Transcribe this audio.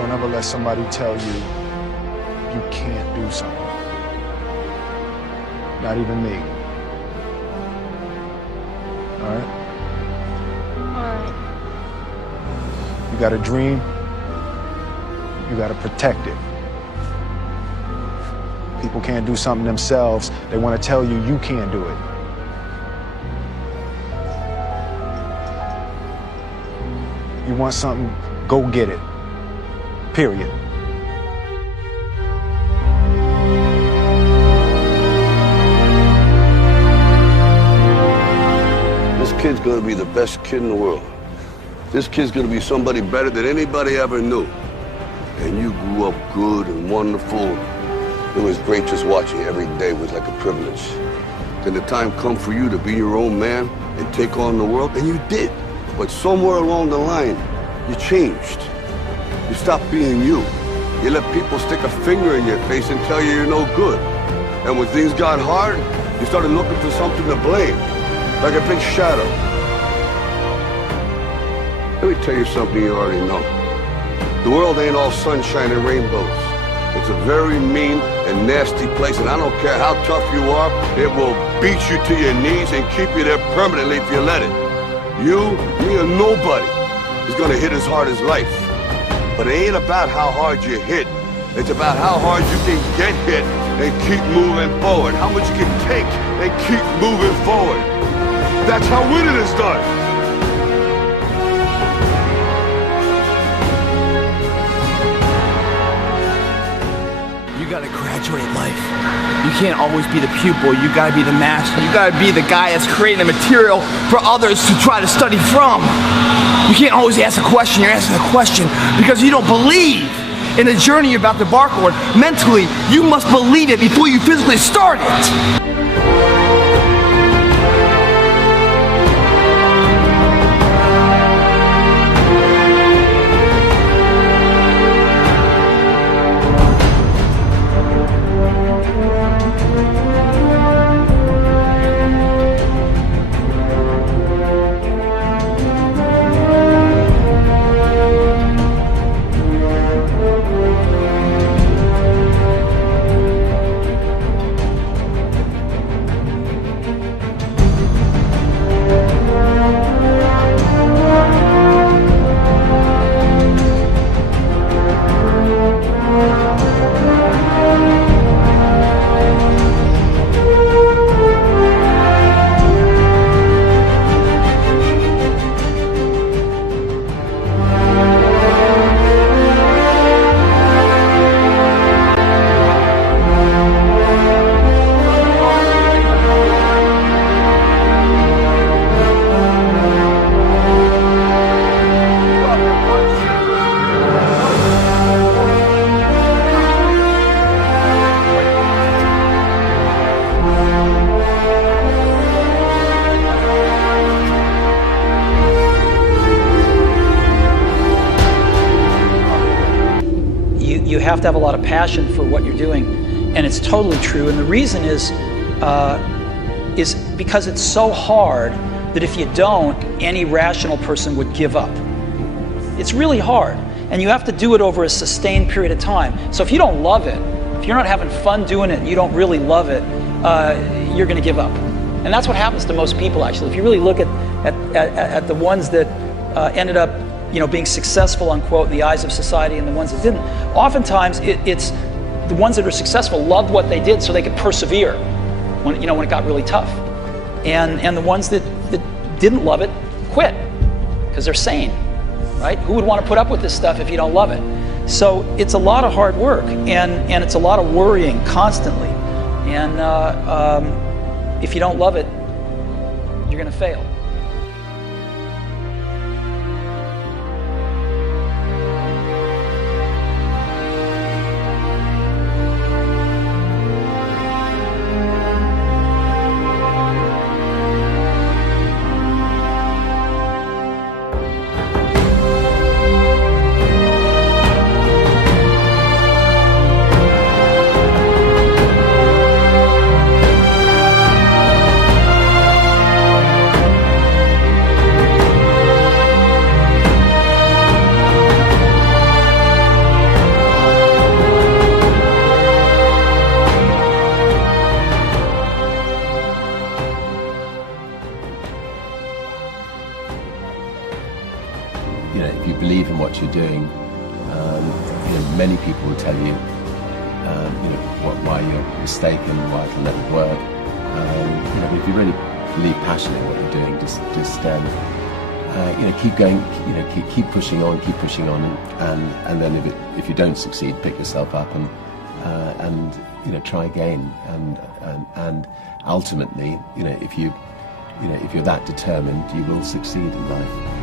Don't ever let somebody tell you you can't do something. Not even me. All right? Alright. You got a dream, you got to protect it. People can't do something themselves. They want to tell you you can't do it. You want something, go get it. Period. This kid's gonna be the best kid in the world. This kid's gonna be somebody better than anybody ever knew. And you grew up good and wonderful. It was great just watching. Every day was like a privilege. Then the time come for you to be your own man and take on the world, and you did. But somewhere along the line, you changed. You stopped being you. You let people stick a finger in your face and tell you you're no good. And when things got hard, you started looking for something to blame, like a big shadow. Let me tell you something you already know. The world ain't all sunshine and rainbows. It's a very mean and nasty place, and I don't care how tough you are, it will beat you to your knees and keep you there permanently if you let it. You, me, or nobody is gonna hit as hard as life. But it ain't about how hard you hit. It's about how hard you can get hit and keep moving forward. How much you can take and keep moving forward. That's how winning is done. You gotta graduate life. You can't always be the pupil, you gotta be the master. You gotta be the guy that's creating the material for others to try to study from. You can't always ask a question, you're asking a question because you don't believe in the journey you're about to embark on. Mentally, you must believe it before you physically start it. You have to have a lot of passion for what you're doing, and it's totally true. And the reason is because it's so hard that if you don't, any rational person would give up. It's really hard, and you have to do it over a sustained period of time. So if you don't love it, if you're not having fun doing it, and you don't really love it, you're going to give up. And that's what happens to most people, actually. If you really look at the ones that ended up being successful, unquote, in the eyes of society, and the ones that didn't. Oftentimes, it's the ones that are successful loved what they did so they could persevere when it got really tough. And the ones that didn't love it quit because they're sane, right? Who would want to put up with this stuff if you don't love it? So it's a lot of hard work, and it's a lot of worrying constantly. And if you don't love it, you're going to fail. Many people will tell you, why you're mistaken, why it'll never work. If you really believe passionately in what you're doing, just keep going, keep pushing on, and then if you don't succeed, pick yourself up and try again, and ultimately, if you're that determined, you will succeed in life.